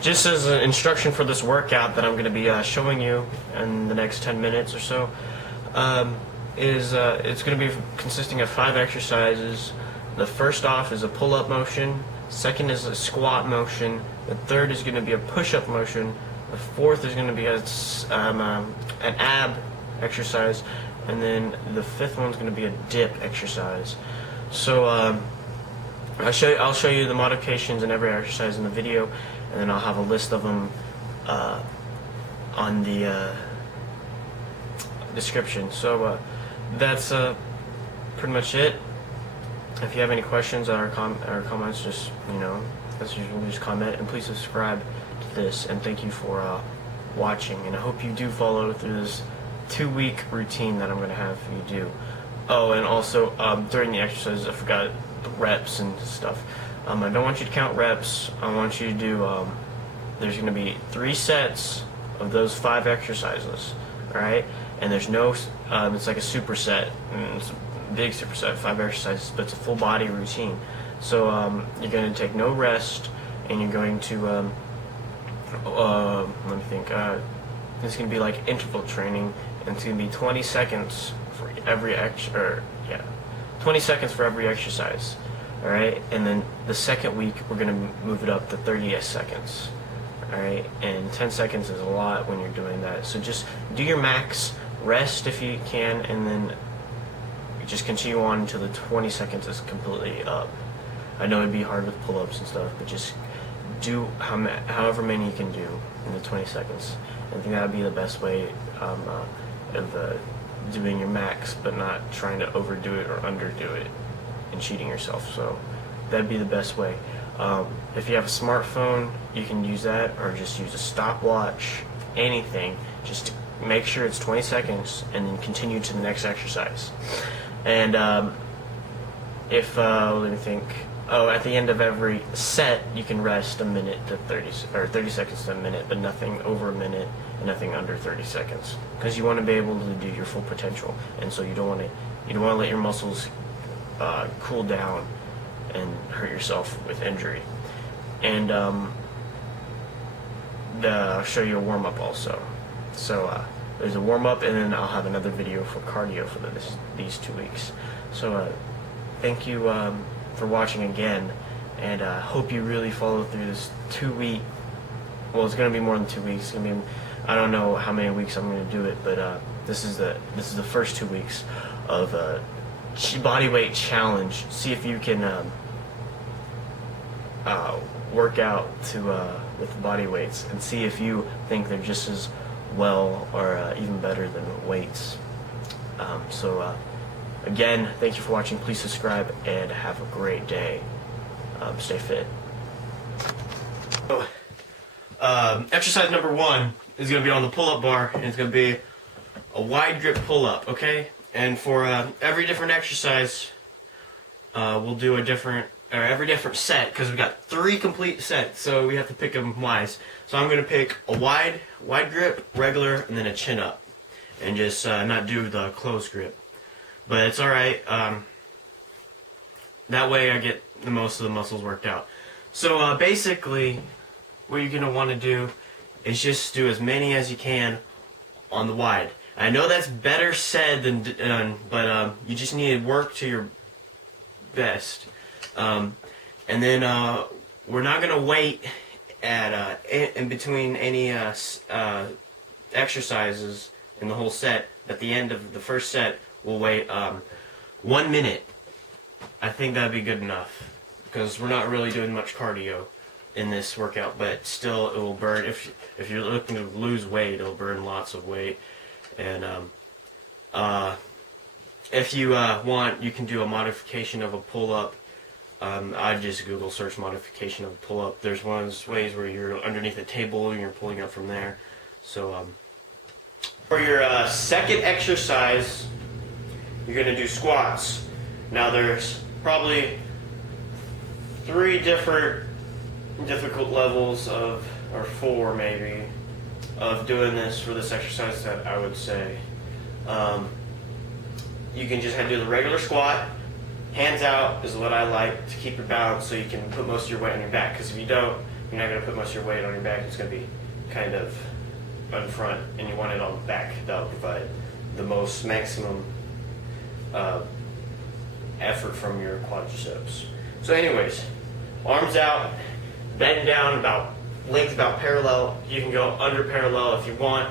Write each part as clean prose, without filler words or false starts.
Just as an instruction for this workout that I'm going to be showing you in the next 10 minutes or so, it's going to be consisting of 5 exercises. The first off is a pull-up motion, second is a squat motion, the third is going to be a push-up motion, the fourth is going to be an ab exercise, and then the fifth one's going to be a dip exercise. So I'll show you the modifications in every exercise in the video, and then I'll have a list of them on the description. So that's pretty much it. If you have any questions or comments, just as usual, just comment, and please subscribe to this. And thank you for watching. And I hope you do follow through this 2-week routine that I'm going to have you do. Oh, and also during the exercises, I forgot the reps and stuff. I don't want you to count reps. I want you to do, there's going to be 3 sets of those 5 exercises, alright? And there's no, it's like a superset, and it's a big superset, 5 exercises, but it's a full body routine. So you're going to take no rest, and you're going to, let me think, it's going to be like interval training, and it's going to be 20 seconds for every 20 seconds for every exercise. Alright, and then the second week we're going to move it up to 30 seconds. Alright, and 10 seconds is a lot when you're doing that. So just do your max, rest if you can, and then just continue on until the 20 seconds is completely up. I know it'd be hard with pull-ups and stuff, but just do however many you can do in the 20 seconds. I think that would be the best way of doing your max, but not trying to overdo it or underdo it and cheating yourself. So that'd be the best way. If you have a smartphone, you can use that, or just use a stopwatch, anything. Just make sure it's 20 seconds and then continue to the next exercise. And let me think. Oh, at the end of every set, you can rest a minute to 30 seconds to a minute, but nothing over a minute and nothing under 30 seconds, because you want to be able to do your full potential, and so you don't want to let your muscles cool down and hurt yourself with injury. And I'll show you a warm-up also. So there's a warm-up, and then I'll have another video for cardio for these 2 weeks. So thank you for watching again, and hope you really follow through this 2-week. Well, it's going to be more than 2 weeks. It's going to be, I don't know how many weeks I'm going to do it, but this is the first 2 weeks of Bodyweight challenge. See if you can work out with body weights, and see if you think they're just as well or even better than weights. Again, thank you for watching. Please subscribe and have a great day. Stay fit. So, exercise number 1 is going to be on the pull-up bar, and it's going to be a wide grip pull-up, okay? And for every different exercise, we'll do every different set, because we've got 3 complete sets, so we have to pick them wise. So I'm going to pick a wide grip, regular, and then a chin up, and just not do the closed grip. But it's alright, that way I get the most of the muscles worked out. So basically, what you're going to want to do is just do as many as you can on the wide. I know that's better said than done, but you just need to work to your best. And then we're not going to wait at in between any exercises in the whole set. At the end of the first set, we'll wait 1 minute. I think that'd be good enough, because we're not really doing much cardio in this workout, but still it will burn. If you're looking to lose weight, it'll burn lots of weight. And if you want, you can do a modification of a pull-up. I just Google search modification of a pull-up. There's one of those ways where you're underneath a table and you're pulling up from there. So for your second exercise, you're going to do squats. Now there's probably 3 different difficult levels of, or 4 maybe, of doing this for this exercise that I would say. You can just do the regular squat, Hands out is what I like to keep your balance so you can put most of your weight on your back. Because if you don't, you're not going to put most of your weight on your back. It's going to be kind of on front, and you want it on the back. That'll provide the most maximum effort from your quadriceps. So anyways, arms out, bend down about length about parallel. You can go under parallel if you want.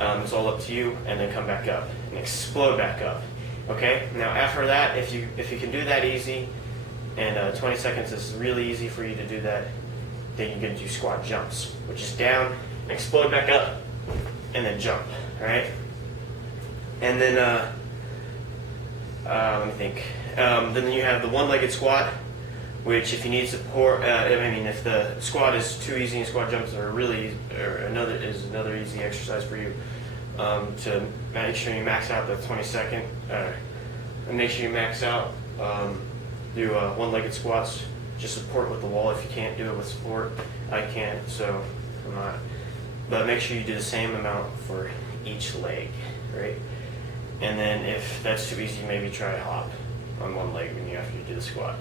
It's all up to you, and then come back up and explode back up. Okay. Now after that, if you can do that easy, and 20 seconds is really easy for you to do that, then you're going to do squat jumps, which is down and explode back up, and then jump. All right. And then let me think. Then you have the one-legged squat, which if you need support, if the squat is too easy and squat jumps are another easy exercise for you to make sure you max out the 20-second. And make sure you max out. Do one-legged squats. Just support with the wall if you can't do it with support. I can't, so I'm not. But make sure you do the same amount for each leg, right? And then if that's too easy, maybe try a hop on one leg after you do the squat.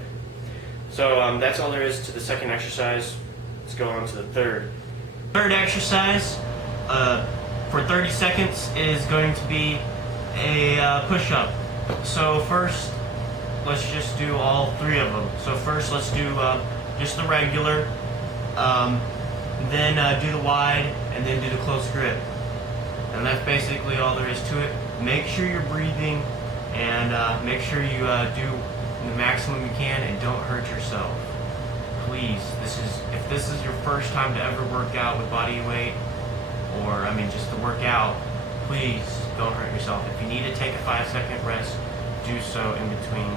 So that's all there is to the second exercise. Let's go on to the third. Third exercise for 30 seconds is going to be a push-up. So first, let's just do all three of them. So first, let's do just the regular, then do the wide, and then do the close grip. And that's basically all there is to it. Make sure you're breathing, and make sure you do the maximum you can, and don't hurt yourself. Please, if this is your first time to ever work out with body weight, or just to work out, please don't hurt yourself. If you need to take a 5-second rest, do so in between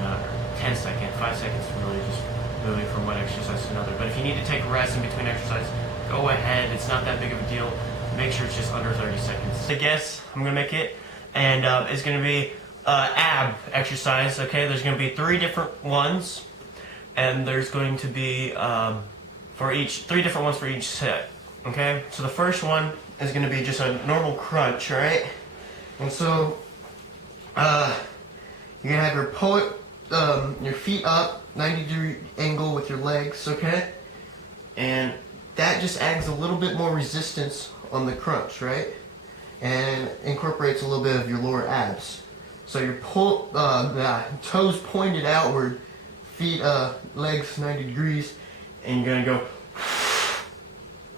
10 seconds. 5 seconds is really just moving from one exercise to another. But if you need to take a rest in between exercises, go ahead. It's not that big of a deal. Make sure it's just under 30 seconds. I guess I'm going to make it, and it's going to be ab exercise. Okay, there's going to be 3 different ones, and there's going to be 3 different ones for each set. Okay, so the first one is going to be just a normal crunch, right? And so you're going to have your feet up, 90-degree angle with your legs, okay? And that just adds a little bit more resistance on the crunch, right? And incorporates a little bit of your lower abs. So your toes pointed outward, feet, legs 90 degrees, and you're going to go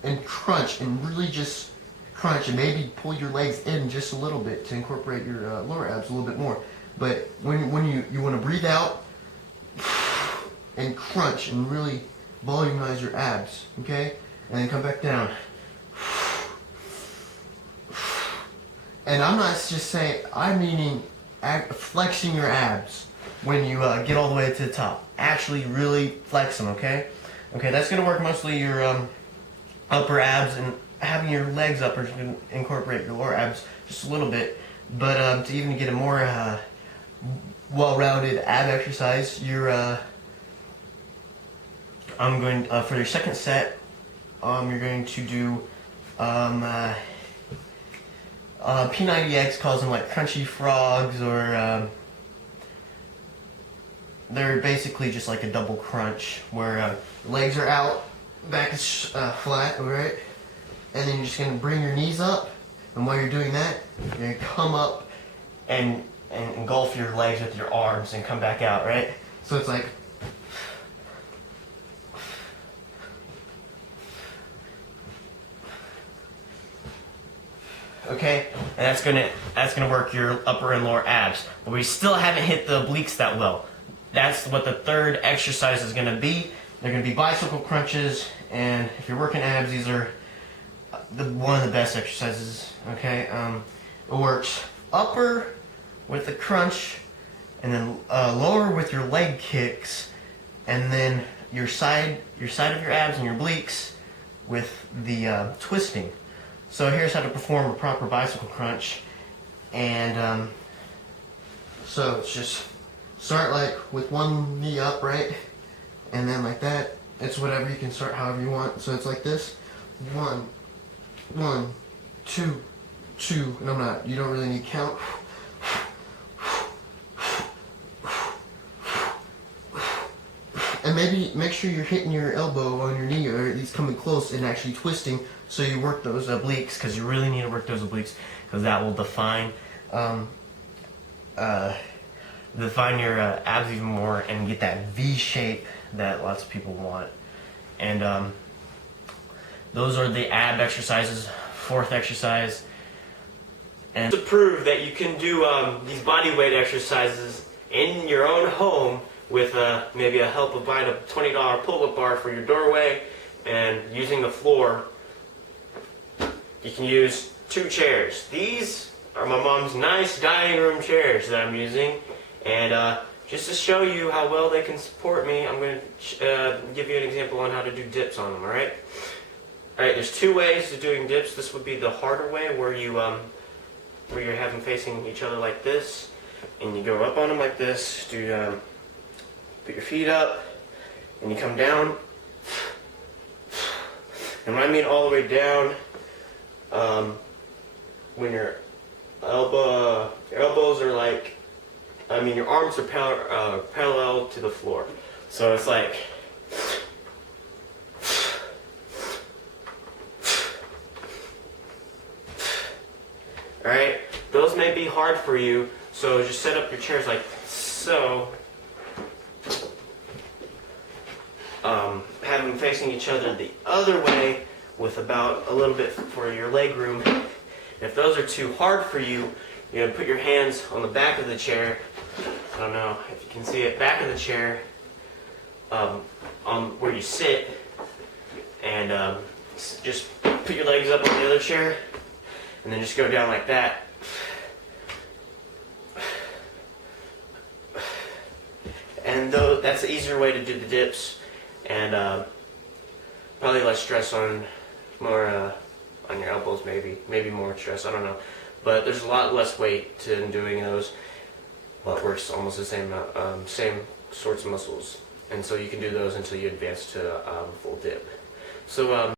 and crunch, and really just crunch, and maybe pull your legs in just a little bit to incorporate your lower abs a little bit more. But when you want to breathe out and crunch and really volumize your abs, okay? And then come back down. And I'm not just saying, I'm meaning flexing your abs when you get all the way to the top. Actually really flex them, okay? Okay, that's going to work mostly your upper abs, and having your legs up is going to incorporate your lower abs just a little bit. But to even get a more well-rounded ab exercise, I'm going for your second set. You're going to do P90X calls them like crunchy frogs, or they're basically just like a double crunch where legs are out, back is flat, right? And then you're just going to bring your knees up, and while you're doing that, you're going to come up and engulf your legs with your arms and come back out, right? So it's like, okay, and that's gonna work your upper and lower abs. But we still haven't hit the obliques that well. That's what the third exercise is gonna be. They're gonna be bicycle crunches, and if you're working abs, these are one of the best exercises. Okay, it works upper with the crunch, and then lower with your leg kicks, and then your side of your abs and your obliques with the twisting. So here's how to perform a proper bicycle crunch. And so it's just start like with one knee up, right? And then like that. It's whatever, you can start however you want. So it's like this. 1, 2, 2. And you don't really need count. maybe make sure you're hitting your elbow on your knee, or at least coming close and actually twisting, so you work those obliques, because you really need to work those obliques, because that will define your abs even more and get that V shape that lots of people want. And those are the ab exercises. Fourth exercise. And to prove that you can do these body weight exercises in your own home with maybe a help of buying a $20 pull-up bar for your doorway and using the floor, you can use 2 chairs. These are my mom's nice dining room chairs that I'm using, and just to show you how well they can support me, I'm going to give you an example on how to do dips on them. Alright, there's 2 ways of doing dips. This would be the harder way, where you where you have them facing each other like this, and you go up on them like this. Put your feet up, and you come down. And when I mean all the way down, when your elbows are like, your arms are parallel to the floor. So it's like, alright, those may be hard for you, so just set up your chairs like so. Have them facing each other the other way with about a little bit for your leg room. If those are too hard for you, you're going to put your hands on the back of the chair. I don't know if you can see it, back of the chair, on where you sit, and just put your legs up on the other chair, and then just go down like that. And that's the easier way to do the dips, and probably less stress on on your elbows, maybe more stress, I don't know. But there's a lot less weight to doing those. Well, it works almost the same sorts of muscles, and so you can do those until you advance to full dip. So